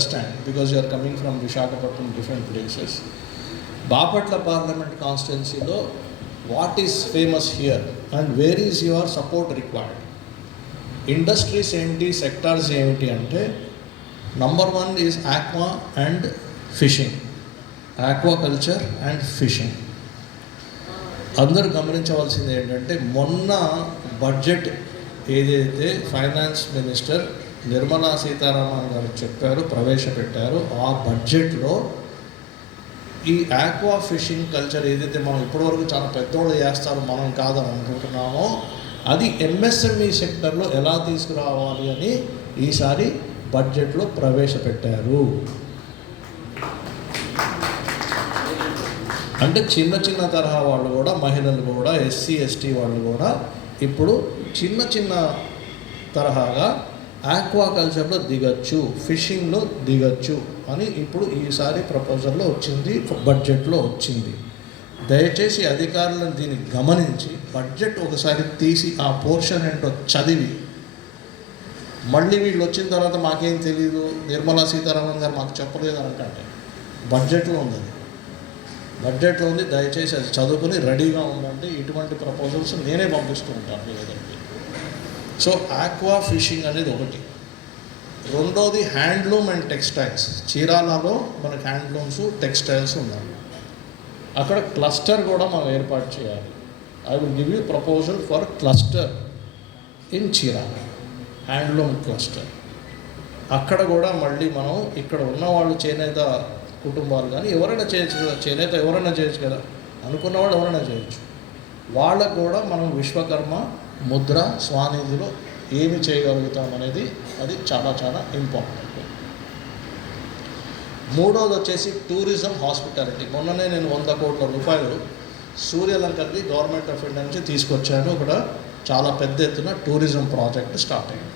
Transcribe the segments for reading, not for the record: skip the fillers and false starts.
understand because you are coming from Visakhapatnam, different places. Bapatla Parliament constituency lo, what is famous here and where is your support required? Industries enti, sectors enti ante, number one is aqua and fishing, aquaculture and fishing. అందరూ గమనించవలసింది ఏంటంటే మొన్న budget ఏదైతే finance minister Nirmala Sitharaman గారు చెప్పారు, ప్రవేశపెట్టారు, ఆ బడ్జెట్లో ఈ ఆక్వా ఫిషింగ్ కల్చర్ ఏదైతే మనం ఇప్పటివరకు చాలా పెద్దోళ్ళు చేస్తారు మనం కాదని అనుకుంటున్నామో అది ఎంఎస్ఎంఈ సెక్టర్లో ఎలా తీసుకురావాలి అని ఈసారి బడ్జెట్లో ప్రవేశపెట్టారు. అంటే చిన్న చిన్న తరహా వాళ్ళు కూడా, మహిళలు కూడా, ఎస్సీ ఎస్టీ వాళ్ళు కూడా ఇప్పుడు చిన్న చిన్న తరహాగా ఆక్వాకల్చర్లో దిగచ్చు, ఫిషింగ్లో దిగచ్చు అని ఇప్పుడు ఈసారి ప్రపోజల్లో వచ్చింది, బడ్జెట్లో వచ్చింది. దయచేసి అధికారులను దీన్ని గమనించి బడ్జెట్ ఒకసారి తీసి ఆ పోర్షన్ ఏంటో చదివి, మళ్ళీ వీళ్ళు వచ్చిన తర్వాత మాకేం తెలియదు, నిర్మలా సీతారామన్ గారు మాకు చెప్పలేదు అనకంటే బడ్జెట్లో ఉంది, బడ్జెట్లో ఉంది. దయచేసి అది చదువుకుని రెడీగా ఉందంటే ఇటువంటి ప్రపోజల్స్ నేనే పంపిస్తూ ఉంటాను మీ దగ్గరికి. సో ఆక్వా ఫిషింగ్ అనేది ఒకటి. రెండోది హ్యాండ్లూమ్ అండ్ టెక్స్టైల్స్. చీరాలలో మనకు హ్యాండ్లూమ్స్, టెక్స్టైల్స్ ఉన్నాయి. అక్కడ క్లస్టర్ కూడా మనం ఏర్పాటు చేయాలి. I will give you proposal for cluster in Chirala, handloom cluster. అక్కడ కూడా మళ్ళీ మనం ఇక్కడ ఉన్నవాళ్ళు చేనేత కుటుంబాలు కానీ ఎవరైనా చేయొచ్చు కదా, చేనేత ఎవరైనా చేయొచ్చు కదా, అనుకున్న వాళ్ళు ఎవరైనా చేయొచ్చు. వాళ్ళకు కూడా మనం విశ్వకర్మ ముద్ర స్వానిధిలో ఏమి చేయగలుగుతాం అనేది అది చాలా చాలా ఇంపార్టెంట్. మూడోది వచ్చేసి టూరిజం, హాస్పిటాలిటీ. మొన్ననే నేను 100 కోట్ల రూపాయలు సూర్యలంకకి గవర్నమెంట్ ఆఫ్ ఇండియా నుంచి తీసుకొచ్చాను. అక్కడ చాలా పెద్ద ఎత్తున టూరిజం ప్రాజెక్ట్ స్టార్ట్ అయ్యింది.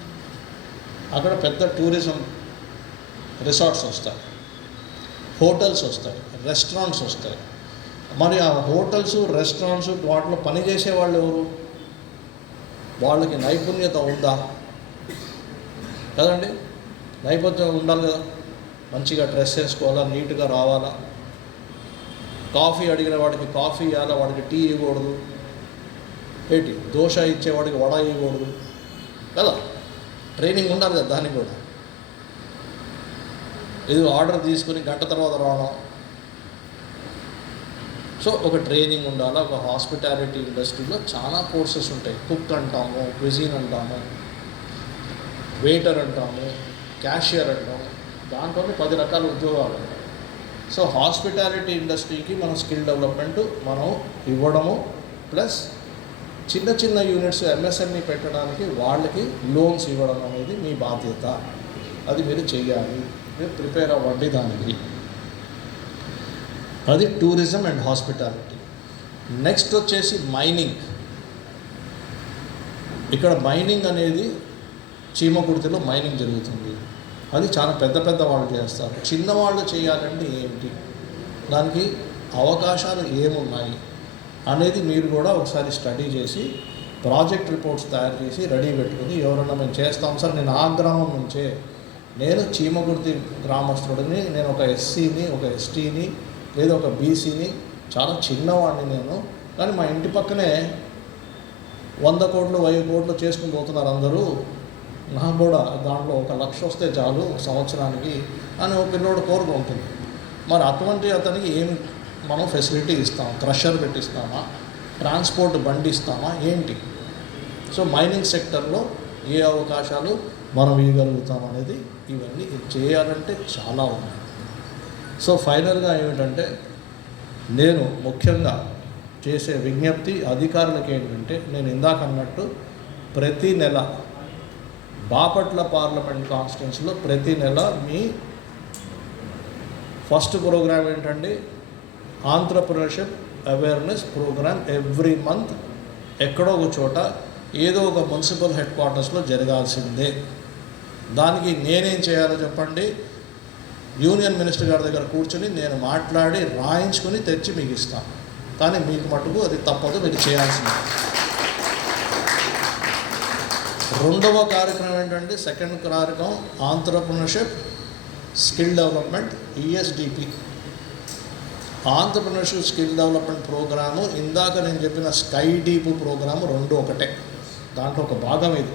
అక్కడ పెద్ద టూరిజం రిసార్ట్స్ వస్తాయి, హోటల్స్ వస్తాయి, రెస్టారెంట్స్ వస్తాయి. మరి ఆ హోటల్స్, రెస్టారెంట్స్ వాటిలో పనిచేసే వాళ్ళు ఎవరు? వాళ్ళకి నైపుణ్యత ఉందా? కదండి, నైపుణ్యం ఉండాలి కదా. మంచిగా డ్రెస్ వేసుకోవాలా, నీట్గా రావాలా. కాఫీ అడిగిన వాడికి కాఫీ ఇవ్వాలా, వాడికి టీ ఇవ్వకూడదు. ఏంటి దోశ ఇచ్చేవాడికి వడ ఇవ్వకూడదు కదా. ట్రైనింగ్ ఉండాలి కదా దానికి కూడా. ఇది ఆర్డర్ తీసుకుని గంట తర్వాత రావడం. సో ఒక ట్రైనింగ్ ఉండాలి. ఒక హాస్పిటాలిటీ ఇండస్ట్రీలో చాలా కోర్సెస్ ఉంటాయి. కుక్ అంటాము, క్విజిన్ అంటాము, వెయిటర్ అంటాము, క్యాషియర్ అంటాము. దాంట్లోనే 10 రకాల ఉద్యోగాలు ఉంటాయి. సో హాస్పిటాలిటీ ఇండస్ట్రీకి మనం స్కిల్ డెవలప్మెంట్ మనం ఇవ్వడము, ప్లస్ చిన్న చిన్న యూనిట్స్ ఎంఎస్ఎంఈ పెట్టడానికి వాళ్ళకి లోన్స్ ఇవ్వడం అనేది మీ బాధ్యత. అది మీరు చెయ్యాలి, మీరు ప్రిపేర్ అవ్వండి దానికి. అది టూరిజం అండ్ హాస్పిటాలిటీ. నెక్స్ట్ వచ్చేసి మైనింగ్. ఇక్కడ మైనింగ్ అనేది చీమకుర్తిలో మైనింగ్ జరుగుతుంది. అది చాలా పెద్ద పెద్ద వాళ్ళు చేస్తారు. చిన్నవాళ్ళు చేయాలంటే ఏమిటి, దానికి అవకాశాలు ఏమున్నాయి అనేది మీరు కూడా ఒకసారి స్టడీ చేసి ప్రాజెక్ట్ రిపోర్ట్స్ తయారు చేసి రెడీ పెట్టుకుని, ఎవరన్నా మేము చేస్తాం సార్, నేను ఆ గ్రామం నుంచే, నేను చీమకుర్తి గ్రామస్తుడిని, నేను ఒక ఎస్సీని, ఒక ఎస్టీని, లేదా ఒక బీసీని, చాలా చిన్నవాడిని నేను, కానీ మా ఇంటి పక్కనే 100 కోట్లు 1000 కోట్లు చేసుకుని పోతున్నారు అందరూ, నాకు కూడా దాంట్లో 1 లక్ష వస్తే చాలు సంవత్సరానికి అని ఒక పిల్లోడు కోరిక ఉంటుంది. మరి అటువంటి అతనికి ఏమి మనం ఫెసిలిటీ ఇస్తాం? క్రషర్ పెట్టిస్తామా, ట్రాన్స్పోర్ట్ బండి ఇస్తామా, ఏంటి? సో మైనింగ్ సెక్టర్లో ఏ అవకాశాలు మనం ఇవ్వగలుగుతాం అనేది, ఇవన్నీ చేయాలంటే చాలా ఉన్నాయి. సో ఫైనల్గా ఏమిటంటే, నేను ముఖ్యంగా చేసే విజ్ఞప్తి అధికారులకి ఏంటంటే, నేను ఇందాక అన్నట్టు ప్రతి నెల బాపట్ల పార్లమెంట్ కాన్స్టిట్యున్సీలో ప్రతి నెల మీ ఫస్ట్ ప్రోగ్రామ్ ఏంటండి, entrepreneurship awareness programme. Every month ఎక్కడో ఒక చోట ఏదో ఒక మున్సిపల్ హెడ్ క్వార్టర్స్లో జరగాల్సిందే. దానికి నేనేం చేయాలో చెప్పండి, యూనియన్ మినిస్టర్ గారి దగ్గర కూర్చొని నేను మాట్లాడి రాయించుకొని తెచ్చి మీకు ఇస్తాను. కానీ మీకు మటుకు అది తప్పదు, మీరు చేయాల్సిందే. రెండవ కార్యక్రమం ఏంటంటే, సెకండ్ కార్యక్రమం entrepreneurship skill development, ESDP entrepreneurship skill development programme, ఇందాక నేను చెప్పిన స్కై డీప్ ప్రోగ్రాము రెండు ఒకటే. దాంట్లో ఒక భాగం ఇది.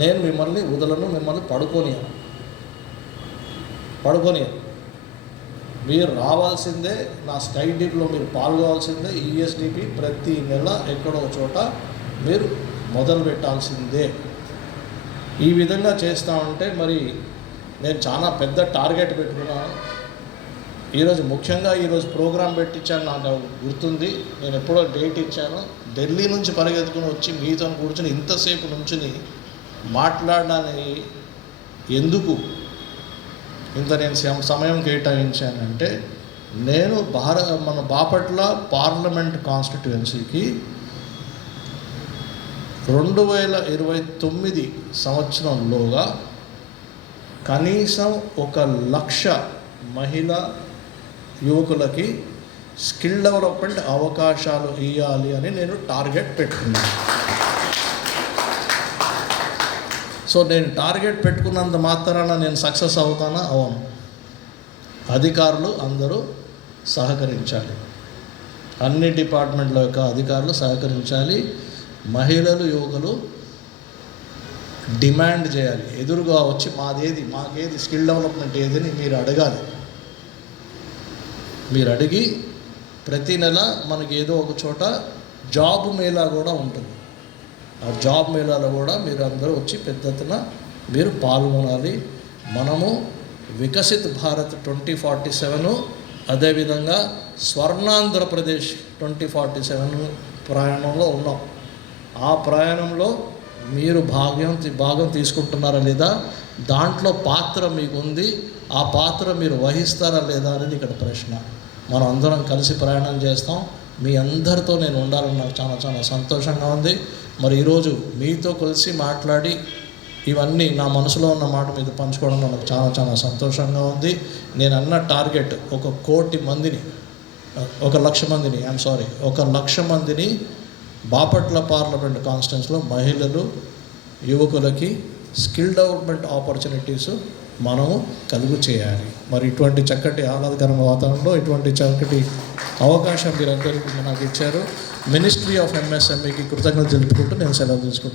నేను మిమ్మల్ని వదలను, మిమ్మల్ని పడుకోనియను. మీరు రావాల్సిందే, నా స్కై డీప్లో మీరు పాల్గొవాల్సిందే. ఈఎస్డిపి ప్రతి నెల ఎక్కడో చోట మీరు మొదలు పెట్టాల్సిందే. ఈ విధంగా చేస్తూ ఉంటే మరి నేను చాలా పెద్ద టార్గెట్ పెట్టుకున్నాను. ముఖ్యంగా ఈరోజు ప్రోగ్రాం పెట్టించాను, నాకు గుర్తుంది. నేను ఎప్పుడో డేట్ ఇచ్చాను. ఢిల్లీ నుంచి పరిగెత్తుకుని వచ్చి మీతో కూర్చొని ఇంతసేపు నుంచుని మాట్లాడడానికి ఎందుకు ఇంత నేను సమయం కేటాయించానంటే, నేను మన బాపట్ల పార్లమెంట్ కాన్స్టిట్యుయెన్సీకి 2029 సంవత్సరంలోగా కనీసం 1,00,000 మహిళా యువకులకి స్కిల్ డెవలప్మెంట్ అవకాశాలు ఇవ్వాలి అని నేను టార్గెట్ పెట్టుకున్నాను. సో నేను టార్గెట్ పెట్టుకున్నంత మాత్రాన నేను సక్సెస్ అవుతానా? అవును. అధికారులు అందరూ సహకరించాలి, అన్ని డిపార్ట్మెంట్ల యొక్క అధికారులు సహకరించాలి. మహిళలు, యువకులు డిమాండ్ చేయాలి, ఎదురుగా వచ్చి మాకేది స్కిల్ డెవలప్మెంట్ ఏదని మీరు అడగాలి. మీరు అడిగి ప్రతి నెల మనకి ఏదో ఒక చోట జాబ్ మేళా కూడా ఉంటుంది. ఆ జాబ్ మేళాలో కూడా మీరు అందరూ వచ్చి పెద్ద ఎత్తున మీరు పాల్గొనాలి. మనము వికసిత్ భారత్ 2047, అదేవిధంగా స్వర్ణాంధ్రప్రదేశ్ 2047 ప్రయాణంలో ఉన్నాం. ఆ ప్రయాణంలో మీరు భాగం తీసుకుంటున్నారా లేదా, దాంట్లో పాత్ర మీకు ఉంది, ఆ పాత్ర మీరు వహిస్తారా లేదా అనేది ఇక్కడ ప్రశ్న. మనం అందరం కలిసి ప్రయాణం చేస్తాం. మీ అందరితో నేను ఉండాలని నాకు చాలా చాలా సంతోషంగా ఉంది. మరి ఈరోజు మీతో కలిసి మాట్లాడి ఇవన్నీ నా మనసులో ఉన్న మాట మీద పంచుకోవడం నాకు చాలా చాలా సంతోషంగా ఉంది. నేను అన్న టార్గెట్ 1,00,00,000 మందిని 1,00,000 మందిని బాపట్ల పార్లమెంట్ కాన్స్టిట్యున్సీలో మహిళలు, యువకులకి స్కిల్ డెవలప్మెంట్ ఆపర్చునిటీస్ మనము కలుగు చేయాలి. మరి ఇటువంటి చక్కటి ఆహ్లాదకరమైన వాతావరణంలో ఇటువంటి చక్కటి అవకాశం మీరందరికీ నాకు ఇచ్చారు. మినిస్ట్రీ ఆఫ్ ఎంఎస్ఎంఈకి కృతజ్ఞతలు తెలుపుకుంటూ నేను సెలవు తీసుకుంటాను.